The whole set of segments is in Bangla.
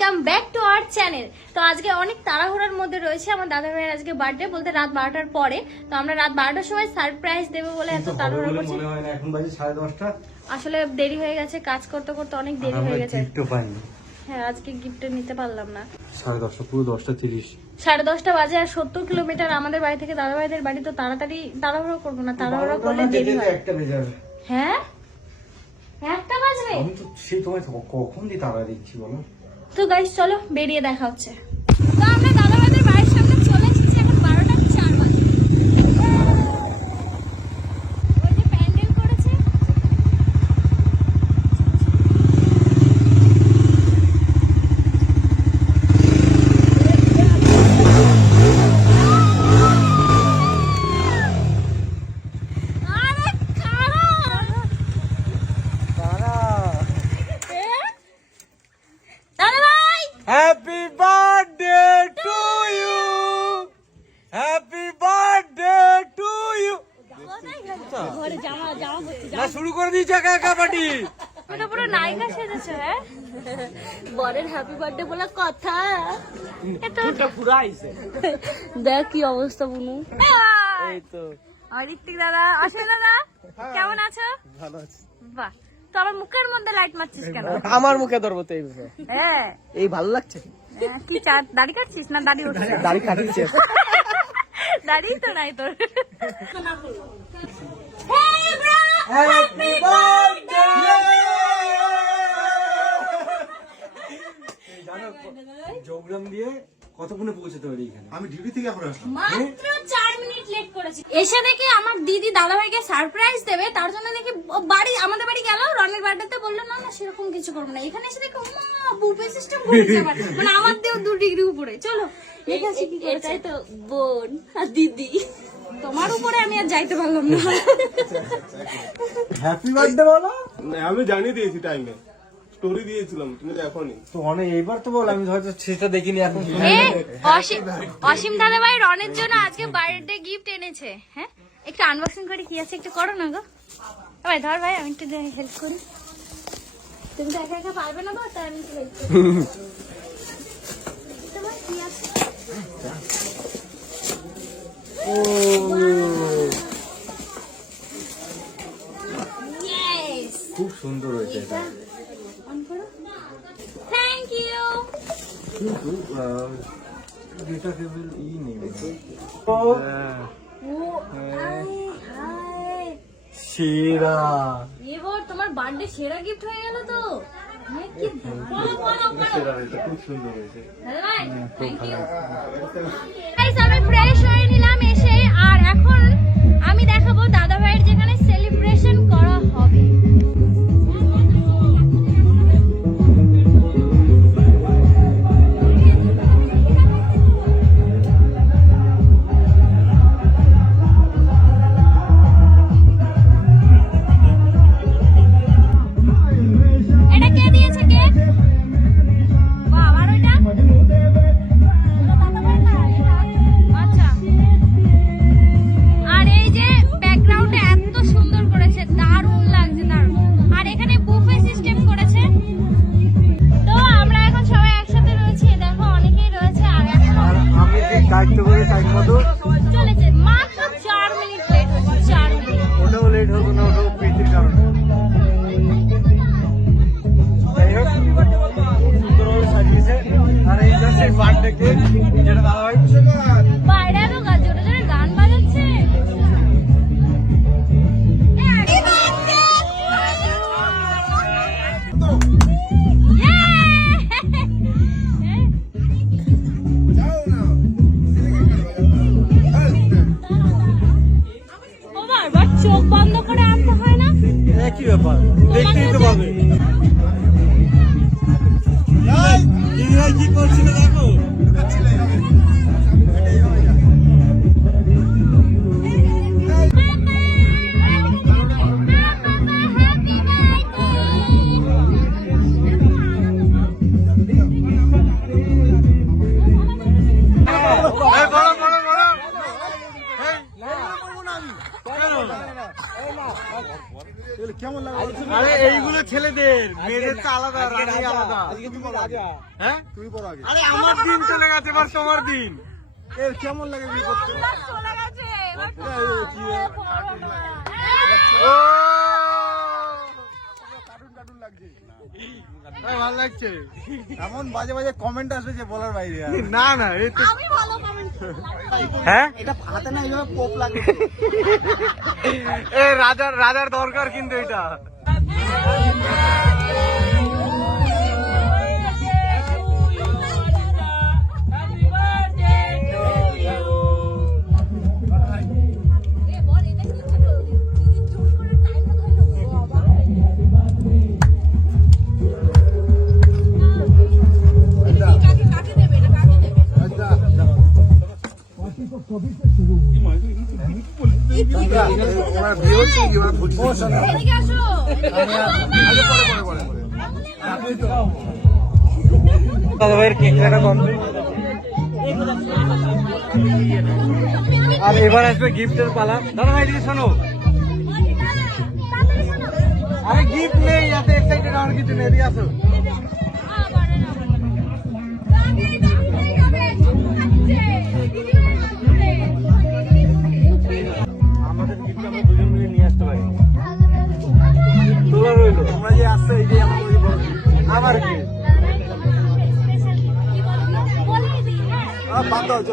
Welcome back to our channel. তো আজকে অনেক তাড়াহুড়ার মধ্যে রয়েছে, আমার দাদা ভাইয়ের আজকে বার্থডে, বলতে রাত 12টার পরে। তো আমরা রাত 12টার সময় সারপ্রাইজ দেবো বলে এত তাড়াহুড়া করছি। এখন বাজে 10:30। আসলে দেরি হয়ে গেছে, কাজ করতে করতে অনেক দেরি হয়ে গেছে। গিফটও পাইনি। হ্যাঁ, আজকে গিফট নিতে পারলাম না। 10:30, পুরো 10:30। 10:30 বাজে আর 70 কিলোমিটার আমাদের বাড়ি থেকে দাদা ভাইদের বাড়ি। তো তাড়াতাড়ি তাড়াহুড়ো করবো না, তাড়াহুড়ো করলে দেরি হয়। একটা বেজে যাবে। হ্যাঁ, 1টা বাজবে। আমি তো সেই তোমায় কখন দিয়ে তাড়া দিচ্ছি বলো। তো গাইস চলো বেরিয়ে দেখা হচ্ছে। তো আমরা দাদা ভাইদের বাড়ির সামনে চলে এসেছি, এখন 12টা 4 বাজে। ওই যে প্যান্ডেল করেছে। আরে দাদা ভাই happy birthday to you, happy birthday to you. ঘরে জামা পড়তে না শুরু করে দিয়েছে একা একা পার্টি। পুরো পুরো নায়িকা সেজেছে। হ্যাঁ, বরের হ্যাপি বার্থডে বলা কথা। এটা পুরো আইছে। দেখ কি অবস্থা বুনু। এই তো আর ঋত্বিক দাদা, অশ্বিন দাদা কেমন আছো? ভালো আছে। বাহ, তো আমার মুখের মধ্যে লাইট মারছিস কেন? আমার মুখে ধরবো তো এই বিষয়ে। হ্যাঁ, এই ভালো লাগছে। কি দাড়ি কাটছিস না দাড়ি উঠছে? দাড়ি কাটিয়েছে। দাড়ি তো নাই তোর। Happy birthday. জানো যোগরাম দিয়ে কতক্ষণে পৌঁছতে পারি এখানে? আমি ডিউটি থেকে এখন আসলাম। মাত্র 4 মিনিট লেট করেছি। এসে দেখি আমার দিদি দাদা ভাইকে সারপ্রাইজ দেবে, তার জন্য দেখি বাড়ি আমাদের বাড়ি গেল। রনের বার্থডেতে বললো না না সেরকম কিছু করবো না। এখানে এসে দেখি বুফে সিস্টেম করেছে আবার। মানে আমার দেও 2 ডিগ্রি উপরে। চলো দেখে আসি কি করেছে। এটাই তো বোন আর দিদি, তোমার উপরে আমি আর যাইতে পারলাম না। হ্যাপি বার্থডে বলো। আমি জানিয়ে দিয়েছি টাইমে, স্টোরি দিয়েছিলাম, তুমি দেখোনি। তো অনেক এইবার তো বল, আমি হয়তো সেটা দেখিনি এখন। অসীম দাদা ভাই রনের জন্য আজকে বার্থডে গিফট এনেছে। হ্যাঁ, একটু আনবক্সিং করে কি আছে একটু করো না গো ভাই। ধর ভাই, আমি একটু হেল্প করি। তুমি তো একা একা পারবে না, তাই আমি একটু হেল্প করি। তোমার কি আছে? ও Yes! খুব সুন্দর হয়েছে এটা। অন করো। Thank you. কিন্তু ডেটা কেবল নেই। ও হাই হাই, সেরা। এবার তোমার বার্থডে সেরা গিফট হয়ে গেল তো। হ্যাঁ, কি বলো বলো বলো। সেরা হয়েছে, খুব সুন্দর হয়েছে। দাদা ভাই থ্যাংক ইউ। গাইস, আমি ফ্রেশ হয়ে নিলাম এসে, আর এখন আমি দেখাবো দাদা ভাইয়ের যেখানে সেলিব্রেশন করা হবে। এটা কে দিয়েছে কেক? বাহ, আর ওইটা? আচ্ছা। আর এই যে ব্যাকগ্রাউন্ডে এত সুন্দর করেছে, দারুণ লাগছে দারুণ। আর এখানে বুফে সিস্টেম করেছে। তো আমরা এখন সবাই একসাথে রয়েছি, দেখো অনেকেই রয়েছে। আর এখন আমি দায়িত্ব করে টাইম মতো চলেছে, মাত্র 4 মিনিট লেট হয়েছে। 4 মিনিট। ওটাও লেট হবো না, ওটাও পেটের কারণে। যাই হোক, সুন্দরভাবে সাজিয়েছে। আর এই যে সেই বার্থডে কেক, যেটা দাদা ভাই বাইরে এত জোরে জোরে গান বাজাচ্ছে। ও বারবার চোখ বন্ধ করে আনতে হয় না? একই ব্যাপার, দেখতেই তো পাবে। কি করছিল দেখো। কেমন লাগে? আরে এইগুলো ছেলেদের, মেয়েদের তো আলাদা, রানী আলাদা। আজকে তুমি রাজা। হ্যাঁ? তুমি পড়ো আগে। আরে আমার দিন চলে গেছে, এবার তোমার দিন। এর কেমন লাগে বিয়ে করতে? চলে গেছে এবার কি রে? ও! কার্টুন লাগছে। ভালো লাগছে। এমন বাজে বাজে কমেন্ট আসবে যে বলার বাইরে। না না, এই তো আমি ভালো কমেন্ট হ্যাঁ এটা হাতে না এইভাবে পোপ লাগে। এ রাজার দরকার কিন্তু এটা। ওরা বিয়ে হচ্ছে কি ওরা ধরছে? এদিকে আসো দাদা ভাইয়ের কেক কাটা কমপ্লিট। আর এবার আসবে গিফটের পালা। দাদা ভাই এদিকে শোনো, আরে গিফট নেই, এত এক্সাইটেড হওয়ার কিছু নেই, এদিকে আসো। আমাদের গিফট আমরা দুজন মিলে নিয়ে আসতে পারি। তোলা রইলো, তোমরা যে আসছো এই যে আমার ওই বড় আবার কি বাদ দাও তো,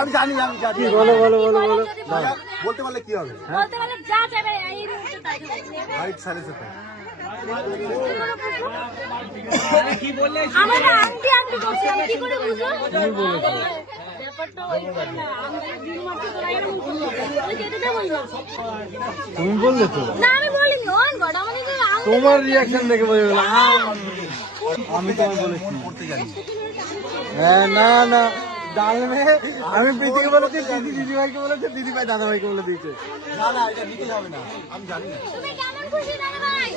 আমি জানি কি বলো বলো বলো বলো। বলতে পারলে কি হবে? বলতে বলে যা যাবে এই মুহূর্তে তাই হবে। হাইট সাড়ে সাথে আমার না আন্টি আন্টি করছে, আমি কি করে বুঝবো? ব্যাপারটা ওই না, আমাদের দিন মাত্র তোরা এরকম করলো। ওই কেটে দেবো না। তুমি বললে তো, না আমি বলিনি, অন গড আমাদের যে আন্টি তোমার রিয়াকশন দেখে বোঝা গেল। আমি তোমায় বলেছি করতে জানি। হ্যাঁ, না না ডাল মে আমি প্রীতিকে বলেছি, প্রীতি দিদি ভাইকে বলেছে, দিদি ভাই দাদা ভাইকে বলে দিয়েছে। না না এটা নিতে যাবে না, আমি জানি না, তুমি কেমন খুশি দাদা ভাই?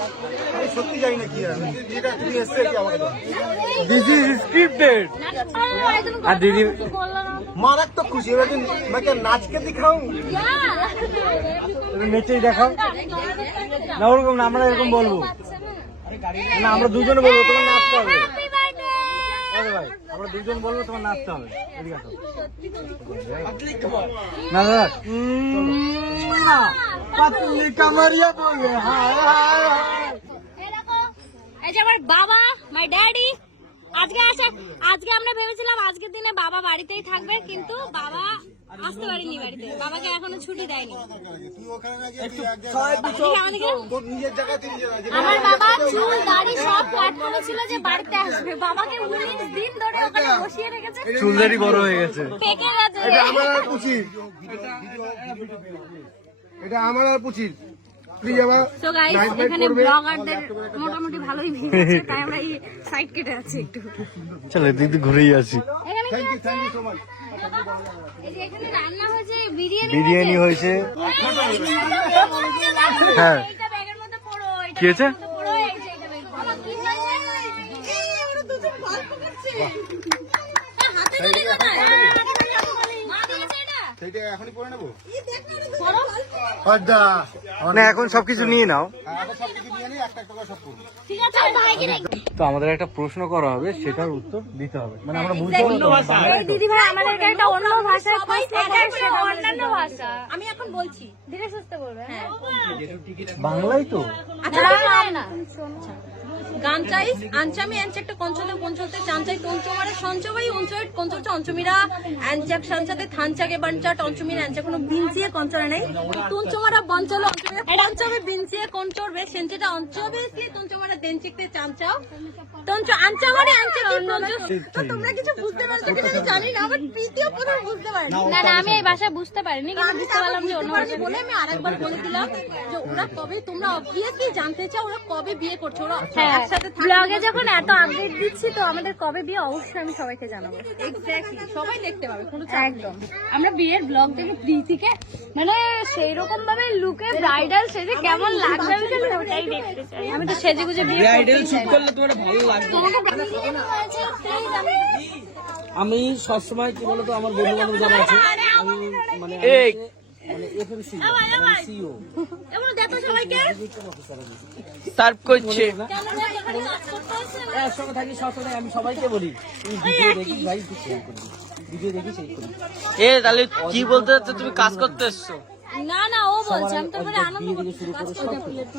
আমি সত্যি জানি না কি হবে। যেটা তুমি এসছে কি আমাকে দাও। This is scripted. আর দিদি মারাত্মক খুশি। এবার কি আমাকে নাচকে দেখাও? নেচেই দেখাও না, ওরকম না, আমরা এরকম বলবো না, আমরা দুজনে বলবো তোমার নাচতে হবে। আরে ভাই আমরা দুজন বলবো তোমার নাচতে হবে। এদিকে আসো। না দাদা পাতলি কামারিয়া বলবে হায় হায় হায়। এই যে আমার বাবা, মাই ড্যাডি আজকে আমরা ভেবেছিলাম আজকের দিনে বাবা বাড়িতেই থাকবে, কিন্তু বাবা আসতে পারেনি বাড়িতে, বাবাকে এখনো ছুটি দেয়নি। তুই ওখানে না গিয়ে আমাদেরকে তোর নিজের জায়গাতে নিজে না। আমার বাবা চুল দাড়ি সব কাট করেছিল যে বাড়িতে আসবে, বাবাকে 19 দিন ধরে ওখানে বসিয়ে রেখেছে, চুলদারি বড় হয়ে গেছে। পেকে গেছে। এটা আমার আর পুচি, এটা আমার আর পুচি। প্লিজ আবার তো গাইস এখানে ব্লগারদের মোটামুটি ভালোই ভিড় আছে, তাই আমরা এই সাইড কেটে আছি একটু। চলো দিদি ঘুরেই আসি। এখানে কি আছে? Thank you so much. এই যে এখানে রান্না হয়েছে, বিরিয়ানি হয়েছে। হ্যাঁ হ্যাঁ। এইটা ব্যাগের মধ্যে পড়ো, এইটা কি হয়েছে? ব্যাগের মধ্যে পড়ো, এই যে এটা বের করো। আমার কি হয়েছে? এই আমরা দুজন গল্প করছি। হাতে ধরে কথা। মা দিয়েছে এটা? সেইটা এখনই পরে নেবো। পড়ো। না এখন সবকিছু নিয়ে নাও। এখন সব কিছু নিয়ে নিই, একটা একটা করে সব করবো। ঠিক আছে আমি ভাইকে রেখে তো আমাদের একটা প্রশ্ন করা হবে, সেটার উত্তর দিতে হবে, মানে আমরা বুঝতে পারবো না। এই দিদি ভাই আমাদেরকে একটা অন্য ভাষায় প্রশ্ন করছে, অন্যান্য ভাষা। আমি এখন বলছি, ধীরে সুস্থে বলবে। হ্যাঁ বাংলাই তো। আচ্ছা না গাঞ্চাইস আঞ্চামি অ্যানচেকটা কঞ্চলে পঞ্চলতে চাঞ্চাই তঞ্চমারে সঞ্চবাই অঞ্চয়েট কঞ্চলচা অঞ্চমিরা অ্যানচাক সাঞ্চাতে থানচাকে বানচাট অঞ্চমিরা অ্যানচা কোনো বিনচিয়ে কঞ্চলে নেই তঞ্চমারা বঞ্চল অঞ্চমিরা পঞ্চমে বিনচিয়ে কঞ্চরবে সেঞ্চেটা অঞ্চবে সিয়ে তঞ্চমারা দেনচিকতে চাঞ্চাও তঞ্চ আঞ্চামারে অ্যানচাকি তঞ্চ। তো তোমরা কিছু বুঝতে পারছো কিনা আমি জানি না, বাট প্রীতিও পুরো বুঝতে পারি না। না আমি এই ভাষা বুঝতে পারিনি, কিন্তু বুঝতে পারলাম যে অন্য ভাষা বলে আমি আরেকবার বলে দিলাম যে ওরা কবে, তোমরা অবভিয়াসলি জানতে চাও ওরা কবে বিয়ে করছে, ওরা একসাথে ব্লগে যখন এত আপডেট দিচ্ছি তো আমাদের কবে বিয়ে অবশ্যই আমি সবাইকে জানাবো। এক্স্যাক্টলি সবাই দেখতে পাবে, কোনো একদম। আমরা বিয়ের ব্লগ থেকে প্রীতিকে মানে সেই রকম ভাবে লুকে ব্রাইডাল সেজে কেমন লাগবে আমি জানি না, ওটাই দেখতে চাই। আমি তো সেজে গুজে বিয়ে ব্রাইডাল শুট করলে তোমার ভালো লাগবে। আমি সবসময় কি বলতো আমার বন্ধু বান্ধব যারা আছে আমি মানে এফএমসি সিও এমন দেখো সবাইকে সার্ভ করছে। কেন রে এখানে কাজ করতে আসছে না? একসঙ্গে থাকি সবসময় আমি সবাইকে বলি তুমি ভিডিও দেখিস ভাই তুই শেয়ার করবি, ভিডিও দেখিস এই করবি। তাহলে কি বলতে চাচ্ছ, তুমি কাজ করতে এসছো? না না ও বলছে আমি তো বলে আনন্দ করছি কাজ করতে প্লেট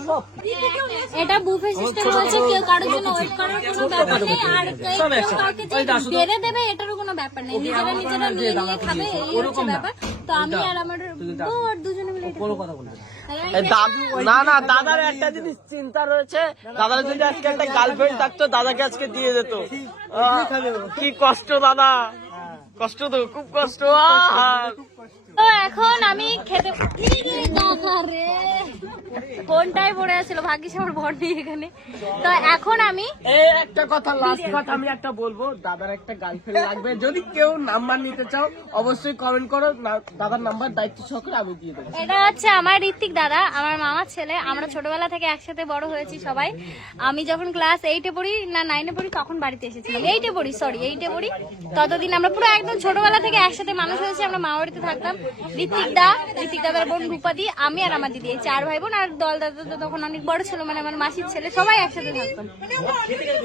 এটা বুফে সিস্টেম হচ্ছে কেউ কারোর জন্য ওয়েট করার কোনো ব্যাপার নেই আর কেউ কাউকে যে বেড়ে দেবে এটারও কোনো ব্যাপার নেই নিজেরা নিয়ে খাবে এই হচ্ছে ব্যাপার তো আমি আর আমার বউ আর দুজনে মিলে এটা কোনো কথা বলবি না না, দাদার একটা জিনিস চিন্তা রয়েছে, দাদার যদি আজকে একটা গার্লফ্রেন্ড থাকতো দাদাকে আজকে দিয়ে যেত। কি কষ্ট দাদা, কষ্ট তো খুব কষ্ট। তো এখন আমি খেতে রে ফোনটাই পড়ে আসছিল, ভাগ্যিস আমার ভর নেই এখানে। তো এখন আমি একটা কথা, লাস্ট কথা আমি একটা বলবো, দাদার একটা গার্লফ্রেন্ড লাগবে, যদি কেউ নাম্বার নিতে চাও অবশ্যই কমেন্ট করো, দাদার নাম্বার দায়িত্ব সহকারে আমি দিয়ে দেবো। এটা হচ্ছে আমার ঋত্বিক দাদা, আমার মামার ছেলে। আমরা ছোটবেলা থেকে একসাথে বড় হয়েছি সবাই। আমি যখন ক্লাস 8-এ পড়ি না 9-এ পড়ি তখন বাড়িতে এসেছিলাম। 8-এ পড়ি, সরি 8-এ পড়ি। ততদিন আমরা পুরো একদম ছোটবেলা থেকে একসাথে মানুষ হয়েছি। আমরা মামা বাড়িতে থাকতাম। ঋত্বিক দাদার বোন রূপাদি, আমি আর আমার দিদি, এই 4 ভাই বোন। আর দল দাদা তো তখন অনেক বড় ছিল, মানে আমার মাসির ছেলে, সবাই একসাথে থাকতাম।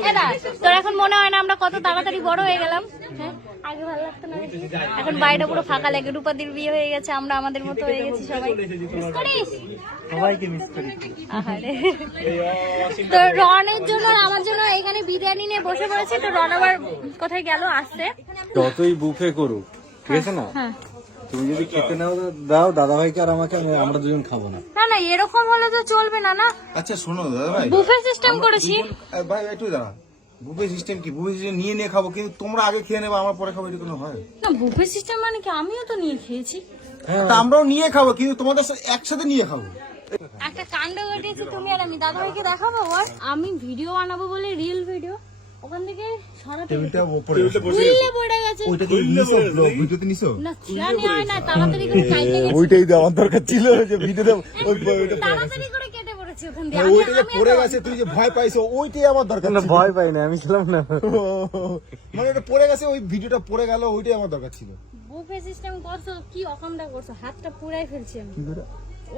এটা তোর এখন মনে হয় না আমরা কত তাড়াতাড়ি বড় হয়ে গেলাম? হ্যাঁ, আগে ভালো লাগতো না বেশি? এখন বাড়িটা পুরো ফাঁকা লাগে। রূপাদির বিয়ে হয়ে গেছে, আমরা আমাদের মতো হয়ে গেছি সবাই। মিস করিস? সবাইকে মিস করি। আহারে। তো রনের জন্য আমার জন্য এখানে বিরিয়ানি নিয়ে বসে পড়েছি। তো রন আবার কোথায় গেল আসতে? যতই বুফে করুক ঠিক আছে না, হ্যাঁ তুমি যদি খেতে নাও দাও দাদা ভাইকে আর আমাকে, আমরা দুজন খাবো না। না না এরকম হলে তো চলবে না। না আচ্ছা শোনো দাদা ভাই, বুফে সিস্টেম করেছি। ভাই একটু দাঁড়া, বুফে সিস্টেম কি? বুফে সিস্টেম নিয়ে খাবো, কিন্তু তোমরা আগে খেয়ে নেবে আমরা পরে খাবো, এটা কোনো হয়? না বুফে সিস্টেম মানে কি, আমিও তো নিয়ে খেয়েছি। তা আমরাও নিয়ে খাবো, কিন্তু তোমাদের সাথে একসাথে নিয়ে খাবো। একটা কাণ্ড ঘটিয়েছি তুমি আর আমি। দাদা ভাইকে দেখাবো আর আমি ভিডিও বানাবো বলে, রিল ভিডিও, ওখান থেকে সরাতে উল্লে পড়ে গেছে। ভিডিওতে নিছো? না ছিড়ানি হয় না, তাড়াতাড়ি করে কাটতে গেছে। ওইটাই দেওয়ার দরকার ছিল, যে ভিডিওতে তাড়াতাড়ি করে কেটে পড়েছে ওখান দিয়ে। ওইটা যে পড়ে গেছে, তুই যে ভয় পাইছো, ওইটাই আমার দরকার ছিল। ভয় পাই না, আমি ছিলাম না। মানে এটা পড়ে গেছে, ওই ভিডিওটা পড়ে গেল, ওইটাই আমার দরকার ছিল। বুফে সিস্টেম করছো, কি অকামটা করছো, হাতটা পুরাই ফেলছি আমি।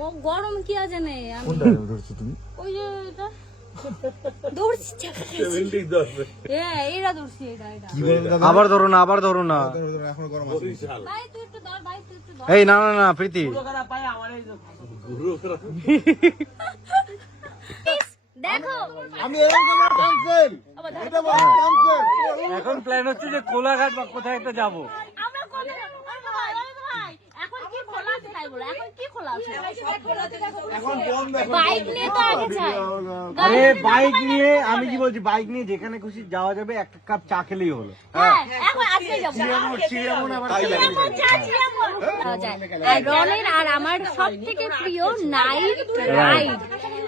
ও গরম কি আছে না, আমি ধরছো তুমি? ওই যে এটা দৌড়ছি এইটা দৌড়ছি, এটা কি বলেন দাদা? আবার ধরো না, আবার ধরো না। এখন গরম আছে। ভাই তুই একটু ধর, ভাই তুই একটু ধর। এই না না না প্রীতি, দেখো আমি এরকম ক্যান্সেল, এটা বল ক্যান্সেল। এখন প্ল্যান হচ্ছে যে কোলাঘাট বা কোথায় একটা যাবো। আমরা কোথায় যাবো? ভাই এখন কি খোলা আছে তাই বলো, এখন কি খোলা আছে? এখন বন্ধ, এখন বাইক নিয়ে তো আগে যাই। আরে বাইক নিয়ে, আমি কি বলছি, বাইক নিয়ে যেখানে খুশি যাওয়া যাবে, এক কাপ চা খেলেই হলো। হ্যাঁ এখন আজকে যাবো। আর রনের আর আমার সব থেকে প্রিয় নাইট রাইড,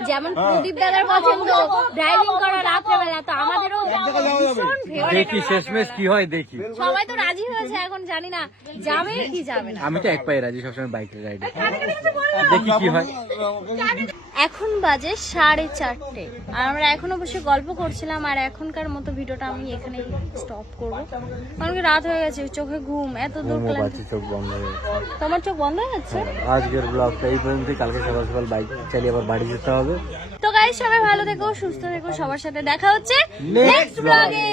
যেমন প্রদীপ দাদার পছন্দ ড্রাইভিং করা রাত্রেবেলা, তো আমাদেরও ভীষণ favorite। দেখি শেষমেশ কি হয় দেখি। সবাই তো রাজি হয়েছে, এখন জানি না যাবে কি যাবে না। আমি তো এক পায়ে রাজি সবসময় বাইক রাইডে, দেখি কি হয়। এখন বাজে 4:30 আর আমরা এখনো বসে গল্প করছিলাম। আর এখনকার মতো ভিডিওটা আমি এখানেই স্টপ করবো, কারণ কি রাত হয়ে গেছে, চোখে ঘুম, এত দূর ক্লান্ত। চোখ বন্ধ হয়ে গেছে। তোমার চোখ বন্ধ হয়ে যাচ্ছে? আজকের ব্লগটা এই পর্যন্ত, কালকে সকাল সকাল বাইক চালিয়ে আবার বাড়ি যেতে হবে। তো গাইস সবাই ভালো থেকো, সুস্থ থেকো, সবার সাথে দেখা হচ্ছে নেক্সট ব্লগে।